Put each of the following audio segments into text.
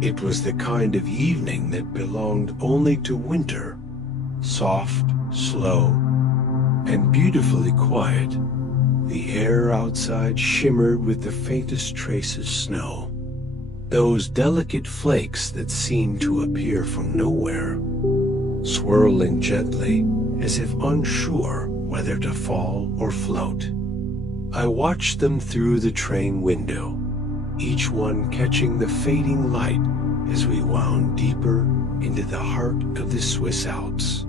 It was the kind of evening that belonged only to winter, soft, slow, and beautifully quiet. The air outside shimmered with the faintest trace of snow, those delicate flakes that seemed to appear from nowhere, swirling gently as if unsure whether to fall or float. I watched them through the train window, each one catching the fading light as we wound deeper into the heart of the Swiss Alps.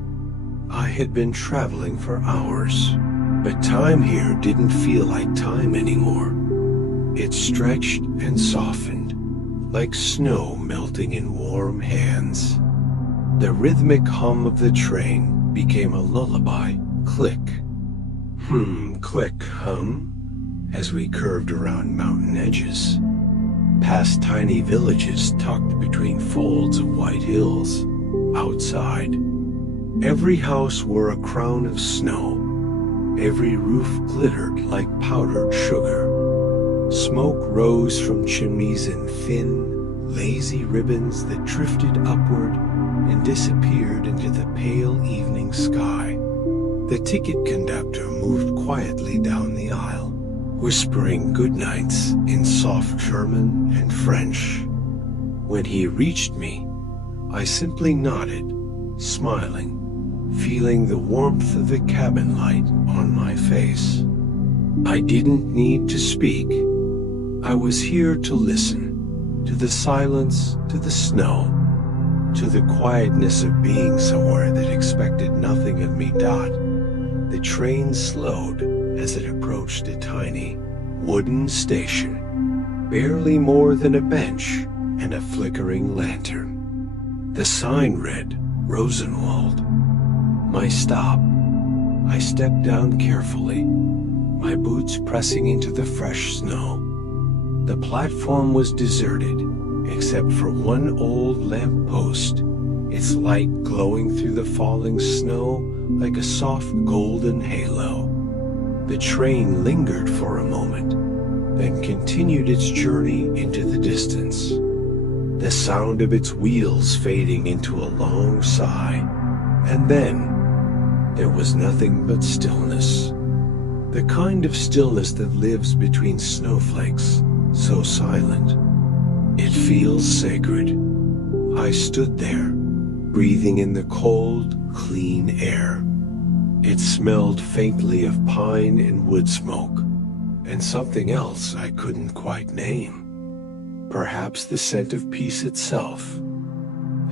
I had been traveling for hours, but time here didn't feel like time anymore. It stretched and softened, like snow melting in warm hands. The rhythmic hum of the train became a lullaby. Click, click, hum, as we curved around mountain edges, past tiny villages tucked between folds of white hills. Outside, every house wore a crown of snow. Every roof glittered like powdered sugar. Smoke rose from chimneys in thin, lazy ribbons that drifted upward and disappeared into the pale evening sky. The ticket conductor moved quietly down the aisle, whispering goodnights in soft German and French. When he reached me, I simply nodded, smiling, feeling the warmth of the cabin light on my face. I didn't need to speak. I was here to listen, to the silence, to the snow, to the quietness of being somewhere that expected nothing of me. The train slowed as it approached a tiny, wooden station, barely more than a bench and a flickering lantern. The sign read, Rosenwald. My stop. I stepped down carefully, my boots pressing into the fresh snow. The platform was deserted, except for one old lamp post, its light glowing through the falling snow like a soft golden halo. The train lingered for a moment, then continued its journey into the distance, the sound of its wheels fading into a long sigh, and then there was nothing but stillness, the kind of stillness that lives between snowflakes, so silent. It feels sacred. I stood there, breathing in the cold, clean air. It smelled faintly of pine and wood smoke, and something else I couldn't quite name. Perhaps the scent of peace itself.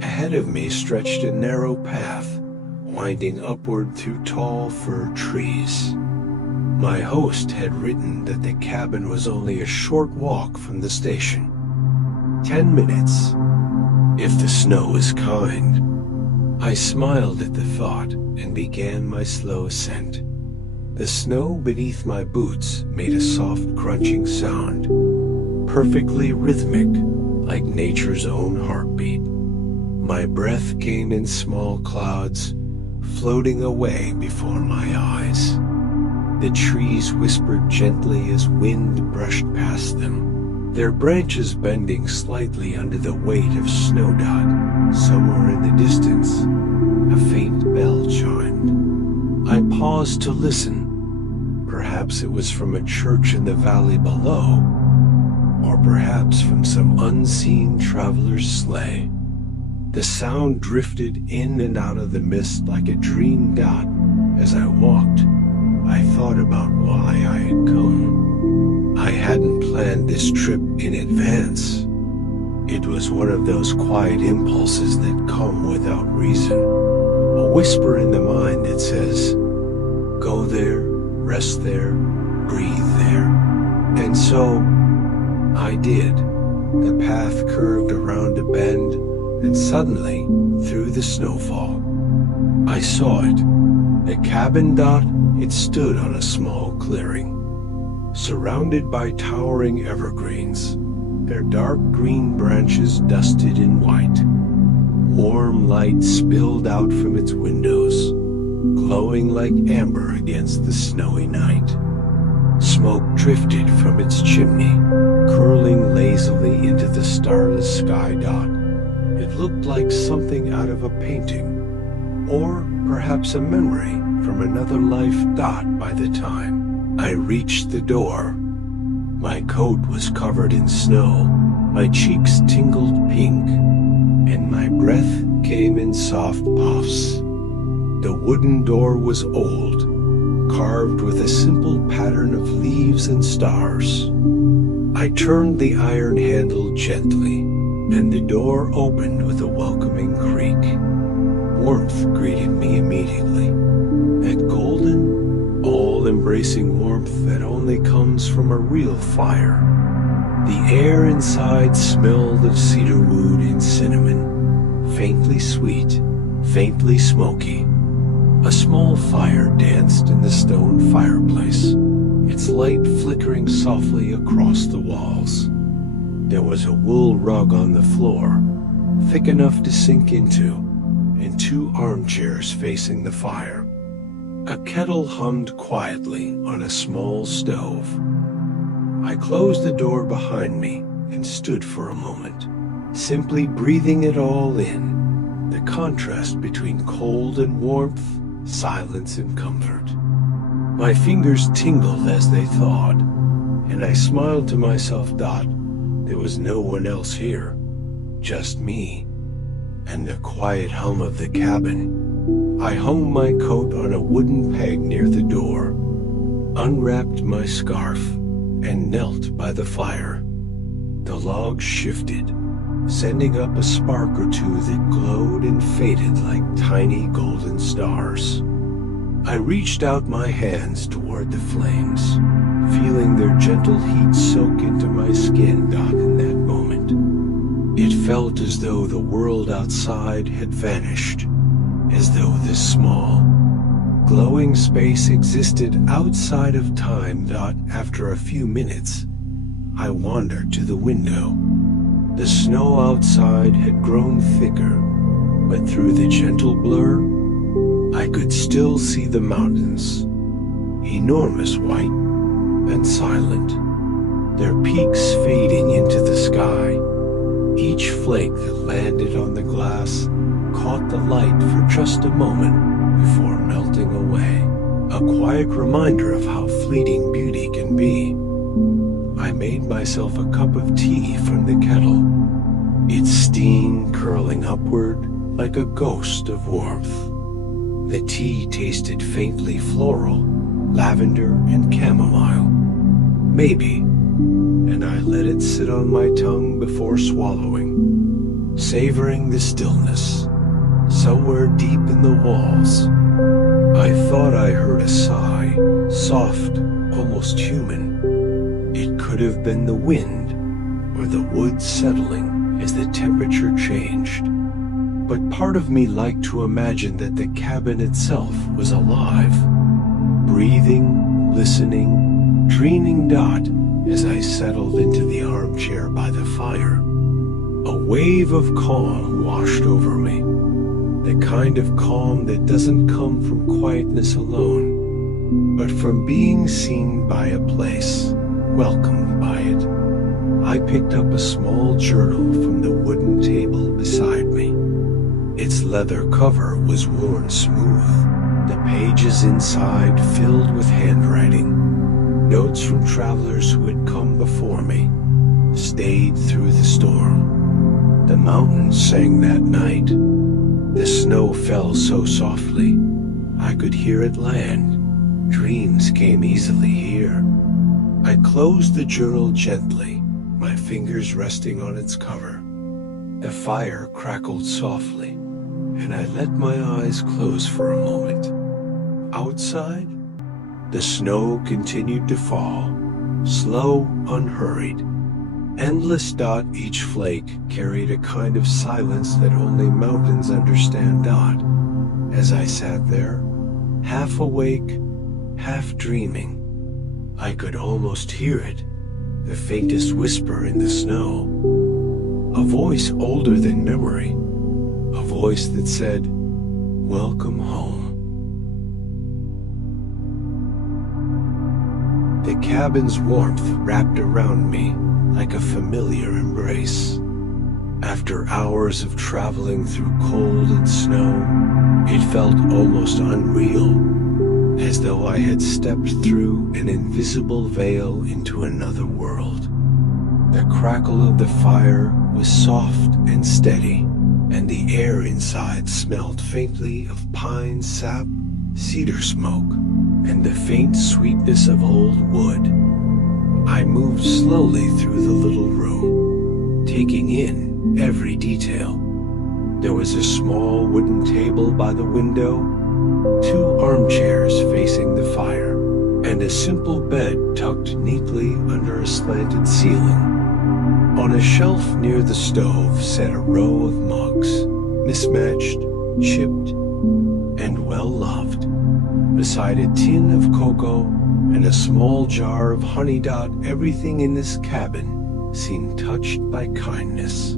Ahead of me stretched a narrow path, winding upward through tall fir trees. My host had written that the cabin was only a short walk from the station. 10 minutes, if the snow is kind. I smiled at the thought and began my slow ascent. The snow beneath my boots made a soft crunching sound, perfectly rhythmic, like nature's own heartbeat. My breath came in small clouds, floating away before my eyes. The trees whispered gently as wind brushed past them, their branches bending slightly under the weight of snowdot. Somewhere in the distance, a faint bell chimed. I paused to listen. Perhaps it was from a church in the valley below, or perhaps from some unseen traveler's sleigh. The sound drifted in and out of the mist like a dream dot. As I walked, I thought about why I had come. I hadn't planned this trip in advance. It was one of those quiet impulses that come without reason. A whisper in the mind that says, go there, rest there, breathe there. And so I did. The path curved around a bend, and suddenly, through the snowfall, I saw it. The cabin. It stood on a small clearing, surrounded by towering evergreens, their dark green branches dusted in white. Warm light spilled out from its windows, glowing like amber against the snowy night. Smoke drifted from its chimney, curling lazily into the starlit the sky. It looked like something out of a painting, or perhaps a memory from another life. By the time I reached the door, my coat was covered in snow, my cheeks tingled pink, and my breath came in soft puffs. The wooden door was old, carved with a simple pattern of leaves and stars. I turned the iron handle gently, and the door opened with a welcoming creak. Warmth greeted me immediately. That golden, all-embracing warmth that only comes from a real fire. The air inside smelled of cedarwood and cinnamon, faintly sweet, faintly smoky. A small fire danced in the stone fireplace, its light flickering softly across the walls. There was a wool rug on the floor, thick enough to sink into, and 2 armchairs facing the fire. A kettle hummed quietly on a small stove. I closed the door behind me and stood for a moment, simply breathing it all in, the contrast between cold and warmth, silence and comfort. My fingers tingled as they thawed, and I smiled to myself. There was no one else here, just me, and the quiet hum of the cabin. I hung my coat on a wooden peg near the door, unwrapped my scarf, and knelt by the fire. The logs shifted, sending up a spark or two that glowed and faded like tiny golden stars. I reached out my hands toward the flames, feeling their gentle heat soak into my skin. In that moment, it felt as though the world outside had vanished, as though this small, glowing space existed outside of time. After a few minutes, I wandered to the window. The snow outside had grown thicker, but through the gentle blur, I could still see the mountains, enormous white and silent, their peaks fading into the sky. Each flake that landed on the glass caught the light for just a moment before melting away, a quiet reminder of how fleeting beauty can be. I made myself a cup of tea from the kettle, its steam curling upward like a ghost of warmth. The tea tasted faintly floral, lavender and chamomile. Maybe, and I let it sit on my tongue before swallowing, savoring the stillness. Somewhere deep in the walls, I thought I heard a sigh, soft, almost human. It could have been the wind or the wood settling as the temperature changed. But part of me liked to imagine that the cabin itself was alive, breathing, listening, dreaming. As I settled into the armchair by the fire, a wave of calm washed over me, the kind of calm that doesn't come from quietness alone, but from being seen by a place, welcomed by it. I picked up a small journal from the wooden table beside me. Its leather cover was worn smooth, the pages inside filled with handwriting, notes from travelers who had come before me, stayed through the storm. The mountains sang that night. The snow fell so softly, I could hear it land. Dreams came easily here. I closed the journal gently, my fingers resting on its cover. The fire crackled softly, and I let my eyes close for a moment. Outside, the snow continued to fall, slow, unhurried, endless. Each flake carried a kind of silence that only mountains understand. As I sat there, half awake, half dreaming, I could almost hear it, the faintest whisper in the snow. A voice older than memory, a voice that said, "Welcome home." The cabin's warmth wrapped around me like a familiar embrace. After hours of traveling through cold and snow, it felt almost unreal, as though I had stepped through an invisible veil into another world. The crackle of the fire was soft and steady, and the air inside smelled faintly of pine sap, cedar smoke, and the faint sweetness of old wood. I moved slowly through the little room, taking in every detail. There was a small wooden table by the window, 2 armchairs facing the fire, and a simple bed tucked neatly under a slanted ceiling. On a shelf near the stove sat a row of mugs, mismatched, chipped, and well-loved, beside a tin of cocoa and a small jar of honey. Everything in this cabin seemed touched by kindness,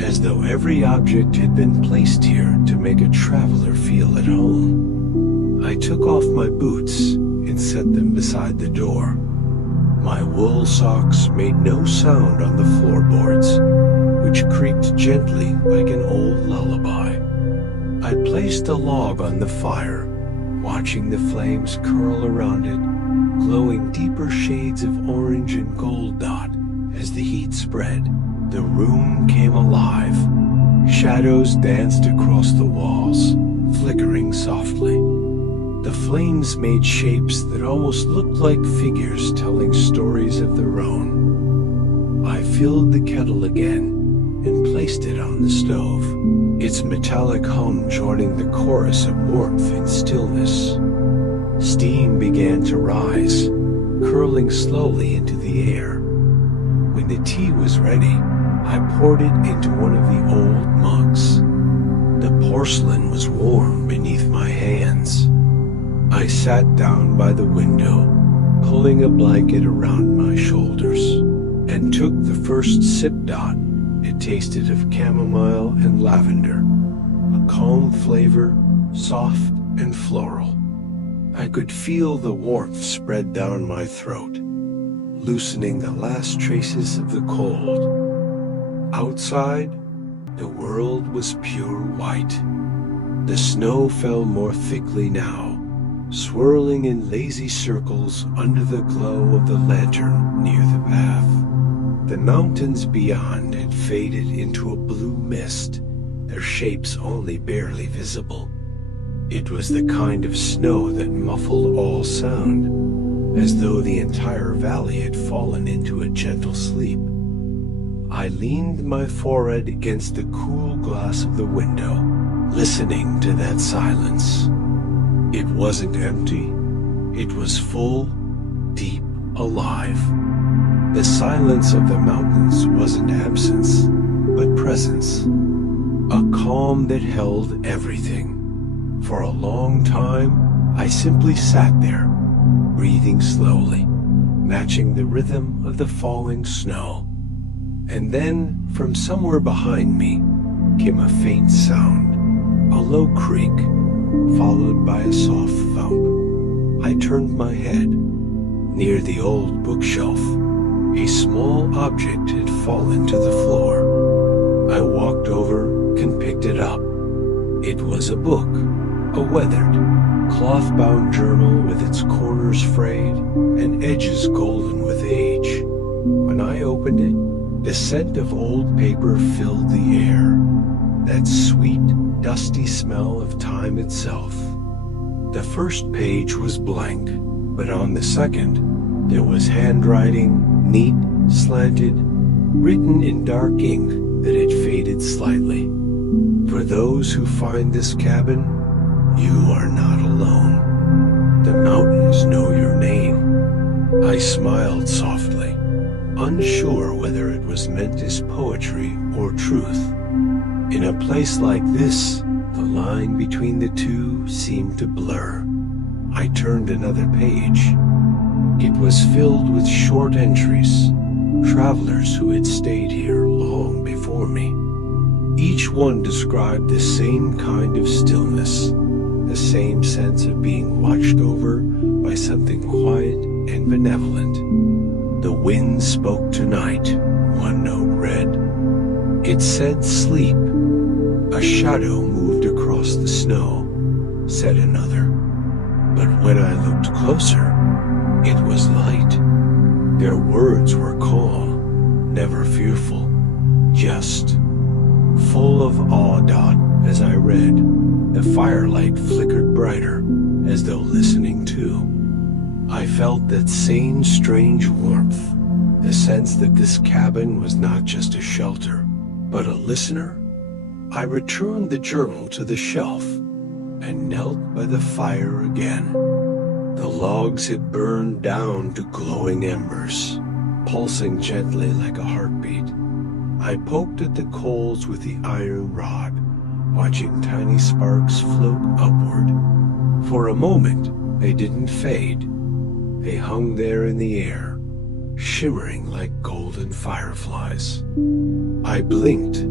as though every object had been placed here to make a traveler feel at home. I took off my boots and set them beside the door. My wool socks made no sound on the floorboards, which creaked gently like an old lullaby. I placed a log on the fire, watching the flames curl around it, glowing deeper shades of orange and gold. As the heat spread, the room came alive. Shadows danced across the walls, flickering softly. The flames made shapes that almost looked like figures telling stories of their own. I filled the kettle again and placed it on the stove, its metallic hum joining the chorus of warmth and stillness. Steam began to rise, curling slowly into the air. When the tea was ready, I poured it into one of the old mugs. The porcelain was warm beneath my hands. I sat down by the window, pulling a blanket around my shoulders, and took the first sip. It tasted of chamomile and lavender, a calm flavor, soft and floral. I could feel the warmth spread down my throat, loosening the last traces of the cold. Outside, the world was pure white. The snow fell more thickly now, swirling in lazy circles under the glow of the lantern near the path. The mountains beyond had faded into a blue mist, their shapes only barely visible. It was the kind of snow that muffled all sound, as though the entire valley had fallen into a gentle sleep. I leaned my forehead against the cool glass of the window, listening to that silence. It wasn't empty. It was full, deep, alive. The silence of the mountains wasn't absence, but presence. A calm that held everything. For a long time, I simply sat there, breathing slowly, matching the rhythm of the falling snow. And then, from somewhere behind me, came a faint sound, a low creak, followed by a soft thump. I turned my head. Near the old bookshelf, a small object had fallen to the floor. I walked over and picked it up. It was a book, a weathered, cloth-bound journal with its corners frayed and edges golden with age. When I opened it, the scent of old paper filled the air, that sweet, dusty smell of time itself. The first page was blank, but on the second, there was handwriting, neat, slanted, written in dark ink that had faded slightly. For those who find this cabin, you are not alone. The mountains know your name. I smiled softly, unsure whether it was meant as poetry or truth. In a place like this, the line between the two seemed to blur. I turned another page. It was filled with short entries, travelers who had stayed here long before me. Each one described the same kind of stillness, the same sense of being watched over by something quiet and benevolent. The wind spoke tonight, one note read. It said sleep. A shadow moved across the snow, said another. But when I looked closer, it was light. Their words were calm, never fearful, just full of awe. As I read, the firelight flickered brighter, as though listening too. I felt that same strange warmth, the sense that this cabin was not just a shelter, but a listener. I returned the journal to the shelf and knelt by the fire again. The logs had burned down to glowing embers, pulsing gently like a heartbeat. I poked at the coals with the iron rod, watching tiny sparks float upward. For a moment, they didn't fade. They hung there in the air, shimmering like golden fireflies. I blinked,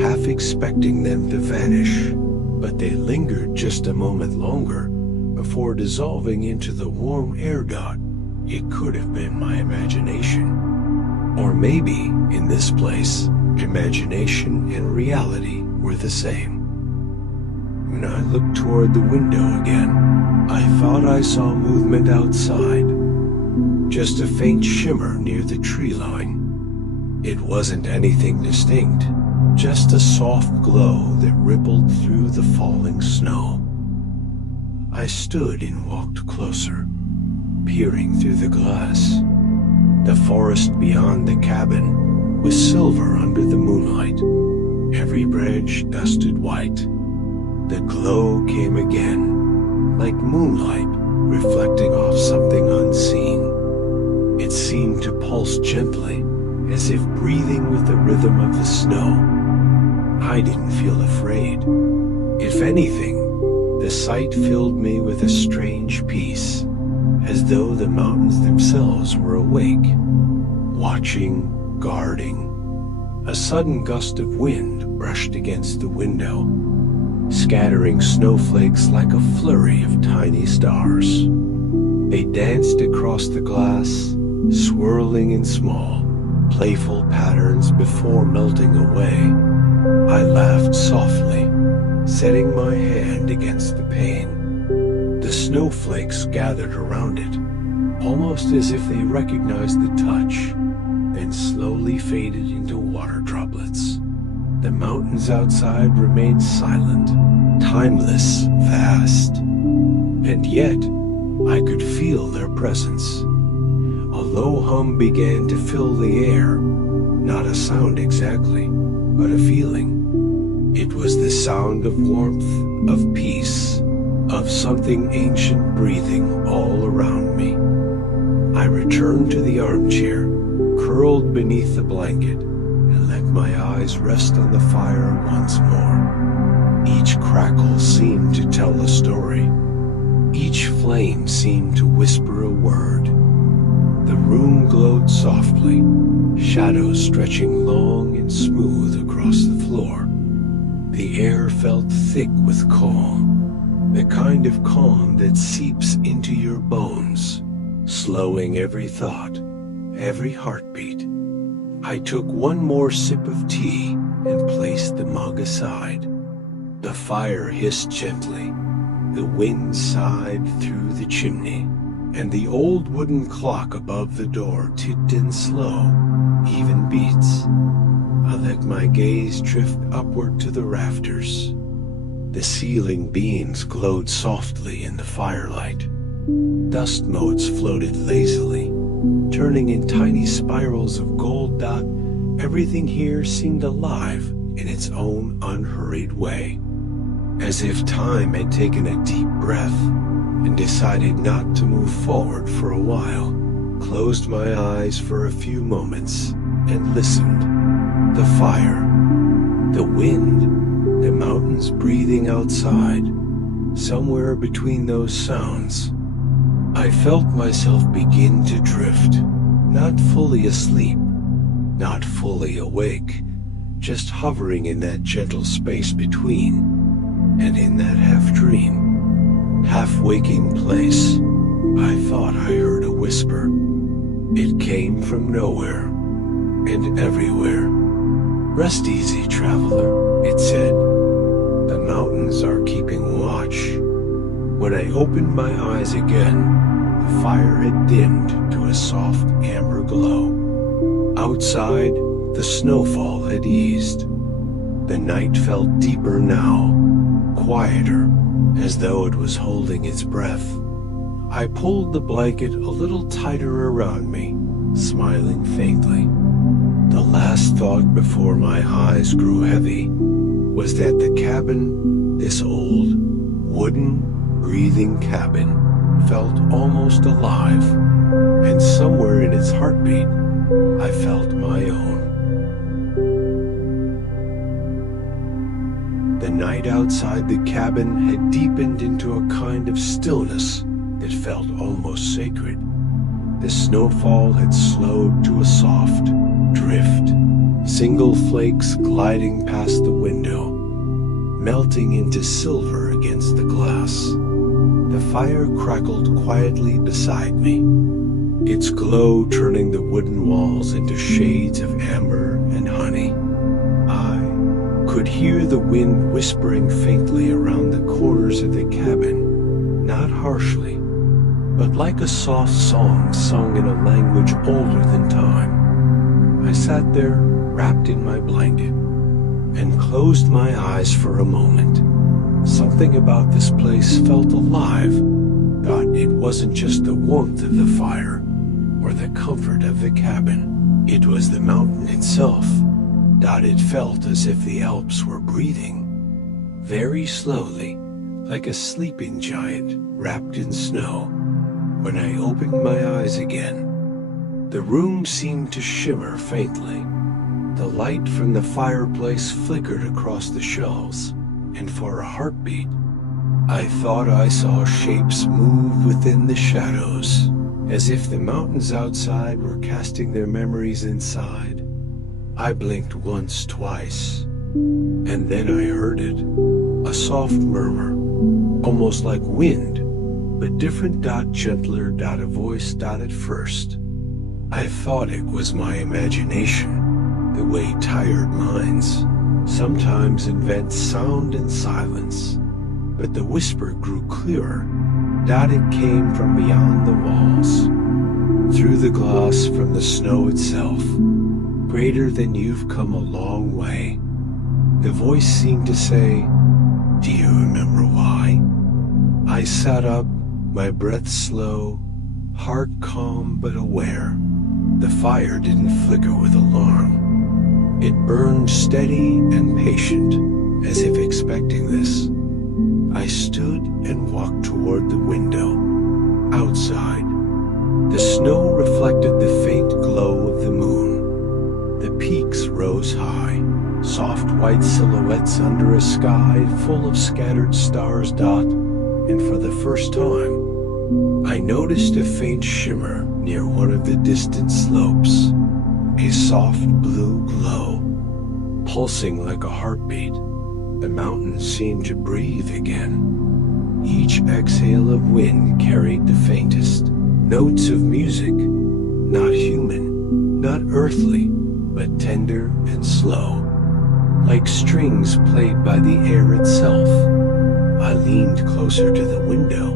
half expecting them to vanish, but they lingered just a moment longer before dissolving into the warm air. It could have been my imagination. Or maybe, in this place, imagination and reality were the same. When I looked toward the window again, I thought I saw movement outside, just a faint shimmer near the tree line. It wasn't anything distinct, just a soft glow that rippled through the falling snow. I stood and walked closer, peering through the glass. The forest beyond the cabin was silver under the moonlight, every branch dusted white. The glow came again, like moonlight reflecting off something unseen. It seemed to pulse gently, as if breathing with the rhythm of the snow. I didn't feel afraid. If anything, the sight filled me with a strange peace, as though the mountains themselves were awake, watching, guarding. A sudden gust of wind brushed against the window, scattering snowflakes like a flurry of tiny stars. They danced across the glass, swirling in small, playful patterns before melting away. I laughed softly, setting my hand against the pane. The snowflakes gathered around it, almost as if they recognized the touch, then slowly faded into water droplets. The mountains outside remained silent, timeless, vast, and yet I could feel their presence. A low hum began to fill the air, not a sound exactly, but a feeling. It was the sound of warmth, of peace, of something ancient breathing all around me. I returned to the armchair, curled beneath the blanket, and let my eyes rest on the fire once more. Each crackle seemed to tell a story. Each flame seemed to whisper a word. The room glowed softly, shadows stretching long and smooth across the floor. The air felt thick with calm, the kind of calm that seeps into your bones, slowing every thought, every heartbeat. I took one more sip of tea and placed the mug aside. The fire hissed gently, the wind sighed through the chimney, and the old wooden clock above the door ticked in slow, even beats. I let my gaze drift upward to the rafters. The ceiling beams glowed softly in the firelight. Dust motes floated lazily, turning in tiny spirals of gold. Everything here seemed alive in its own unhurried way, as if time had taken a deep breath and decided not to move forward for a while. Closed my eyes for a few moments and listened. The fire, the wind, the mountains breathing outside. Somewhere between those sounds, I felt myself begin to drift, not fully asleep, not fully awake, just hovering in that gentle space between, and in that half-dream, half-waking place, I thought I heard a whisper. It came from nowhere and everywhere. "Rest easy, traveler," it said. "The mountains are keeping watch." When I opened my eyes again, the fire had dimmed to a soft amber glow. Outside, the snowfall had eased. The night felt deeper now, quieter, as though it was holding its breath. I pulled the blanket a little tighter around me, smiling faintly. The last thought before my eyes grew heavy was that the cabin, this old, wooden, breathing cabin, felt almost alive, and somewhere in its heartbeat, I felt my own. The night outside the cabin had deepened into a kind of stillness that felt almost sacred. The snowfall had slowed to a soft drift, single flakes gliding past the window, melting into silver against the glass. The fire crackled quietly beside me, its glow turning the wooden walls into shades of amber and honey. I could hear the wind whispering faintly around the corners of the cabin, not harshly, but like a soft song sung in a language older than time. I sat there, wrapped in my blanket, and closed my eyes for a moment. Something about this place felt alive, but it wasn't just the warmth of the fire or the comfort of the cabin. It was the mountain itself. It felt as if the Alps were breathing, very slowly, like a sleeping giant wrapped in snow. When I opened my eyes again, the room seemed to shimmer faintly. The light from the fireplace flickered across the shelves, and for a heartbeat, I thought I saw shapes move within the shadows, as if the mountains outside were casting their memories inside. I blinked once, twice, and then I heard it, a soft murmur, almost like wind, but different, gentler, a voice, at first. I thought it was my imagination, the way tired minds sometimes invent sound in silence, but the whisper grew clearer. It came from beyond the walls, through the glass, from the snow itself. Greater than you've come a long way. The voice seemed to say, "Do you remember why?" I sat up, my breath slow, heart calm but aware. The fire didn't flicker with alarm. It burned steady and patient, as if expecting this. I stood and walked toward the window. Outside, the snow reflected the faint glow of the moon. The peaks rose high, soft white silhouettes under a sky full of scattered stars. And for the first time, I noticed a faint shimmer near one of the distant slopes, a soft blue glow, pulsing like a heartbeat. The mountains seemed to breathe again. Each exhale of wind carried the faintest notes of music, not human, not earthly, but tender and slow, like strings played by the air itself. I leaned closer to the window,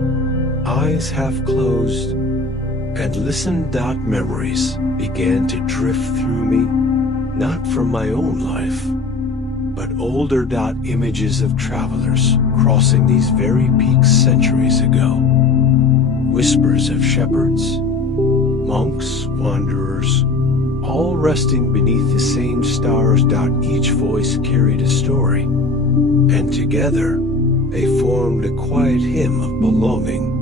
eyes half closed, and listened. Memories began to drift through me, not from my own life, but older. Images of travelers crossing these very peaks centuries ago. Whispers of shepherds, monks, wanderers, all resting beneath the same stars. Each voice carried a story, and together they formed a quiet hymn of belonging.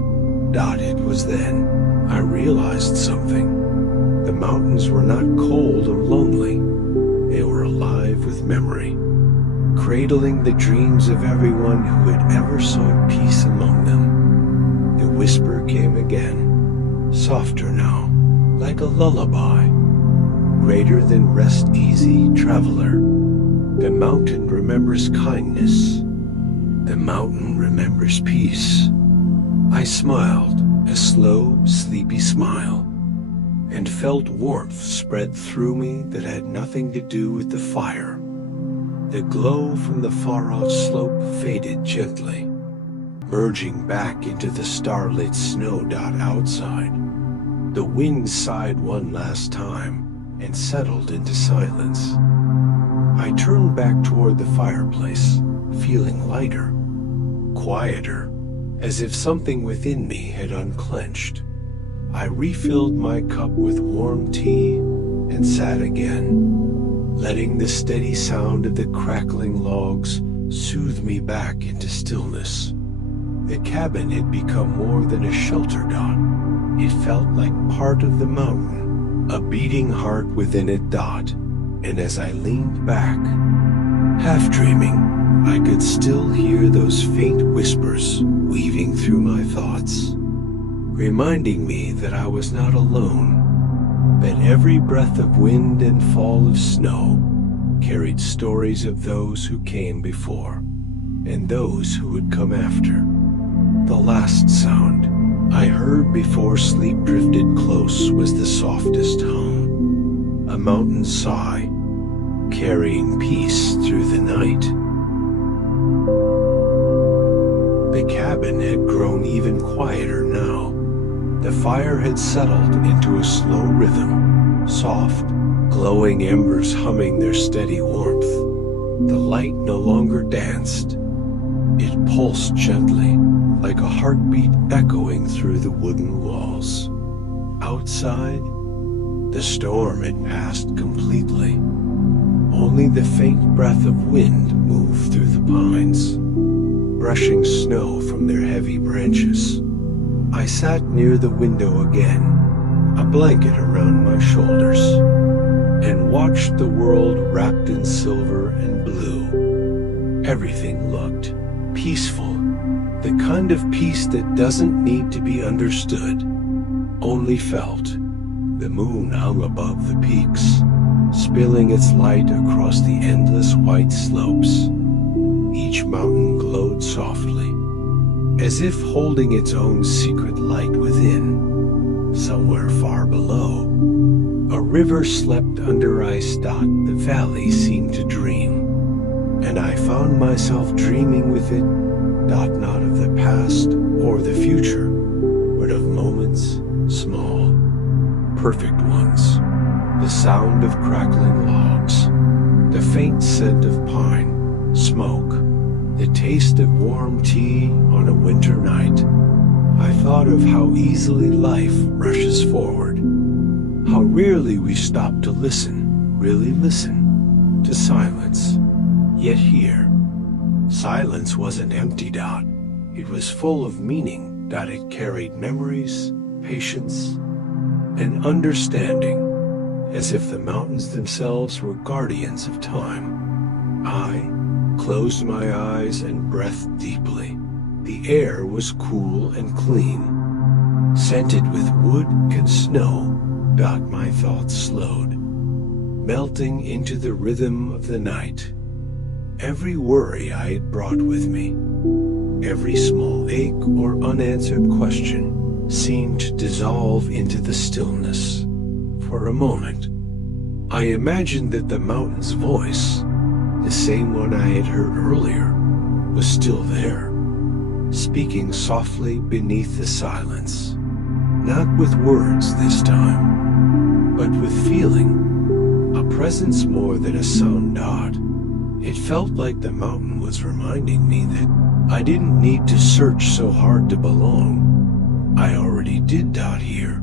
It was then I realized something. The mountains were not cold or lonely. They were alive with memory, cradling the dreams of everyone who had ever sought peace among them. The whisper came again, softer now, like a lullaby. Greater than rest easy, traveler. The mountain remembers kindness. The mountain remembers peace. I smiled, a slow, sleepy smile, and felt warmth spread through me that had nothing to do with the fire The glow from the far-off slope faded gently, merging back into the starlit snow dot outside. The wind sighed one last time and settled into silence. I turned back toward the fireplace, feeling lighter, quieter, as if something within me had unclenched. I refilled my cup with warm tea and sat again, letting the steady sound of the crackling logs soothe me back into stillness. The cabin had become more than a shelter dot. It felt like part of the mountain, a beating heart within it dot, and as I leaned back, half dreaming, I could still hear those faint whispers weaving through my thoughts, reminding me that I was not alone, that every breath of wind and fall of snow carried stories of those who came before, and those who would come after. The last sound I heard before sleep drifted close was the softest hum, a mountain sigh, carrying peace through the night. The cabin had grown even quieter now. The fire had settled into a slow rhythm, soft, glowing embers humming their steady warmth. The light no longer danced. It pulsed gently, like a heartbeat echoing through the wooden walls. Outside, the storm had passed completely. Only the faint breath of wind moved through the pines, brushing snow from their heavy branches. I sat near the window again, a blanket around my shoulders, and watched the world wrapped in silver and blue. Everything looked peaceful, the kind of peace that doesn't need to be understood, only felt. The moon hung above the peaks, spilling its light across the endless white slopes. Each mountain glowed softly, as if holding its own secret light within. Somewhere far below, a river slept under ice dot. The valley seemed to dream, and I found myself dreaming with it, dot, not of the past or the future, but of moments, small, perfect ones. The sound of crackling logs, the faint scent of pine, smoke, the taste of warm tea on a winter night. I thought of how easily life rushes forward, how rarely we stop to listen, really listen, to silence. Yet here, silence wasn't empty dot. It was full of meaning dot. It carried memories, patience, and understanding, as if the mountains themselves were guardians of time. I closed my eyes and breathed deeply. The air was cool and clean, scented with wood and snow. My thoughts slowed, melting into the rhythm of the night. Every worry I had brought with me, every small ache or unanswered question, seemed to dissolve into the stillness. For a moment, I imagined that the mountain's voice, the same one I had heard earlier, was still there, speaking softly beneath the silence, not with words this time, but with feeling, a presence more than a sound dot. It felt like the mountain was reminding me that I didn't need to search so hard to belong. I already did dot here,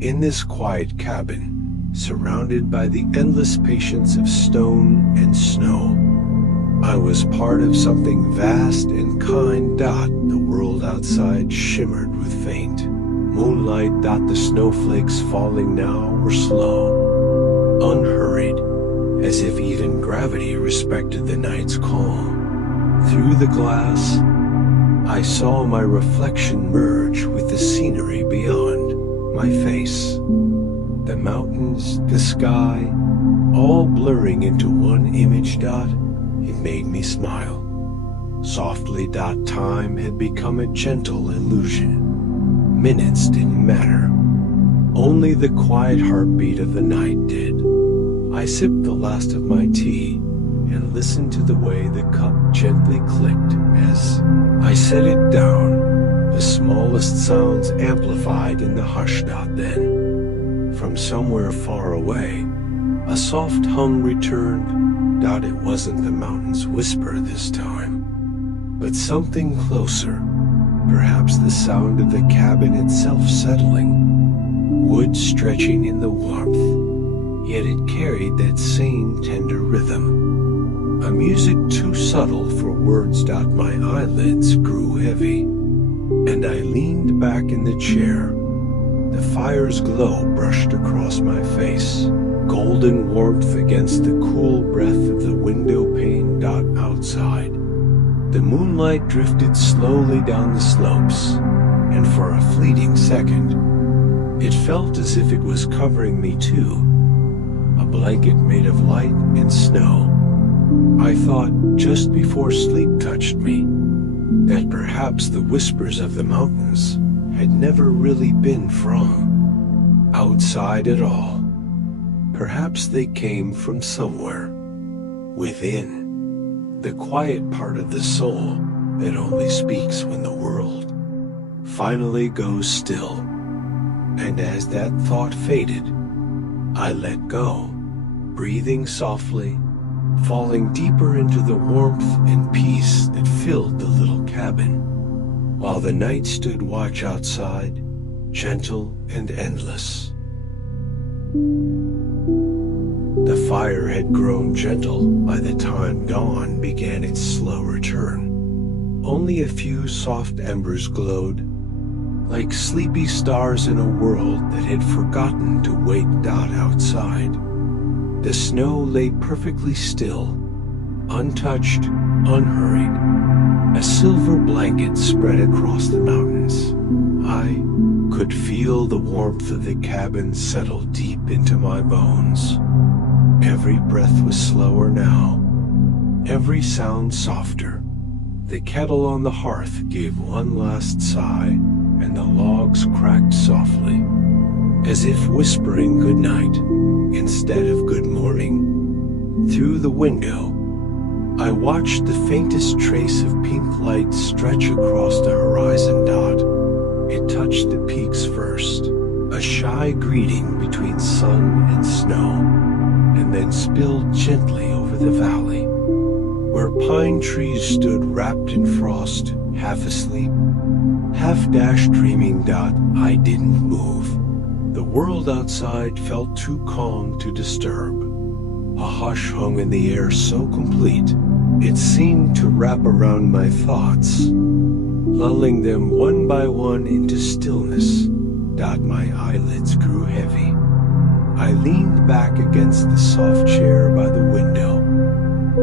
in this quiet cabin, surrounded by the endless patience of stone and snow. I was part of something vast and kind dot. The world outside shimmered with faint moonlight dot. The snowflakes falling now were slow, unhurried, as if even gravity respected the night's calm. Through the glass, I saw my reflection merge with the scenery beyond my face. The mountains, the sky, all blurring into one image dot. It made me smile. Softly dot. Time had become a gentle illusion. Minutes didn't matter. Only the quiet heartbeat of the night did. I sipped the last of my tea and listened to the way the cup gently clicked as I set it down. The smallest sounds amplified in the hush. Then, from somewhere far away, a soft hum returned. It wasn't the mountain's whisper this time, but something closer. Perhaps the sound of the cabin itself settling, wood stretching in the warmth, yet it carried that same tender rhythm. A music too subtle for words. My eyelids grew heavy, and I leaned back in the chair. The fire's glow brushed across my face, golden warmth against the cool breath of the window pane. Outside, the moonlight drifted slowly down the slopes, and for a fleeting second, it felt as if it was covering me too, a blanket made of light and snow. I thought, just before sleep touched me, that perhaps the whispers of the mountains had never really been from outside at all. Perhaps they came from somewhere within, the quiet part of the soul that only speaks when the world finally goes still. And as that thought faded, I let go, breathing softly, falling deeper into the warmth and peace that filled the little cabin, while the night stood watch outside, gentle and endless. The fire had grown gentle by the time dawn began its slow return. Only a few soft embers glowed, like sleepy stars in a world that had forgotten to wait. Outside, the snow lay perfectly still, untouched, unhurried, a silver blanket spread across the mountains. I could feel the warmth of the cabin settle deep into my bones. Every breath was slower now, every sound softer. The kettle on the hearth gave one last sigh, and the logs cracked softly, as if whispering good night instead of good morning. Through the window, I watched the faintest trace of pink light stretch across the horizon. It touched the peaks first, a shy greeting between sun and snow, and then spilled gently over the valley, where pine trees stood wrapped in frost, half asleep, half dreaming. I didn't move. The world outside felt too calm to disturb. A hush hung in the air so complete, it seemed to wrap around my thoughts, lulling them one by one into stillness. My eyelids grew heavy. I leaned back against the soft chair by the window,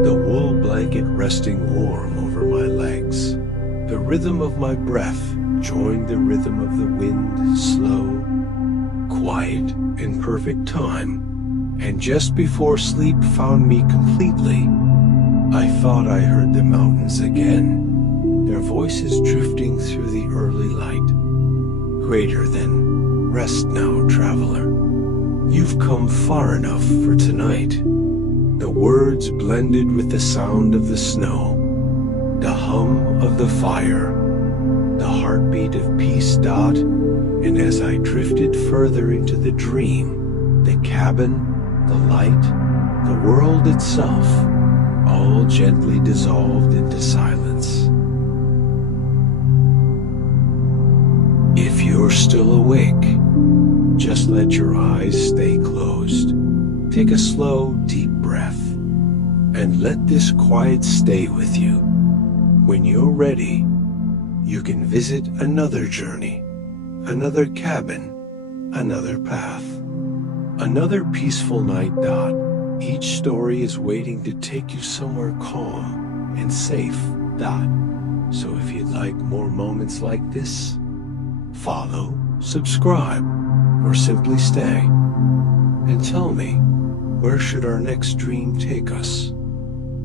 the wool blanket resting warm over my legs. The rhythm of my breath joined the rhythm of the wind, slow, quiet, in perfect time, and just before sleep found me completely, I thought I heard the mountains again, their voices drifting through the early light. Greater than, rest now, traveler. You've come far enough for tonight. The words blended with the sound of the snow, the hum of the fire, the heartbeat of peace. And as I drifted further into the dream, the cabin, the light, the world itself, all gently dissolved into silence. If you're still awake, just let your eyes stay closed. Take a slow, deep breath, and let this quiet stay with you. When you're ready, you can visit another journey, another cabin, another path, another peaceful night. Each story is waiting to take you somewhere calm and safe. So if you'd like more moments like this, follow, subscribe, or simply stay. And tell me, where should our next dream take us?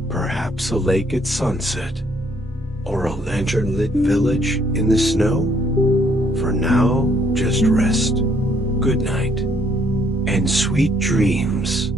Perhaps a lake at sunset, or a lantern-lit village in the snow? For now, just rest, good night, and sweet dreams.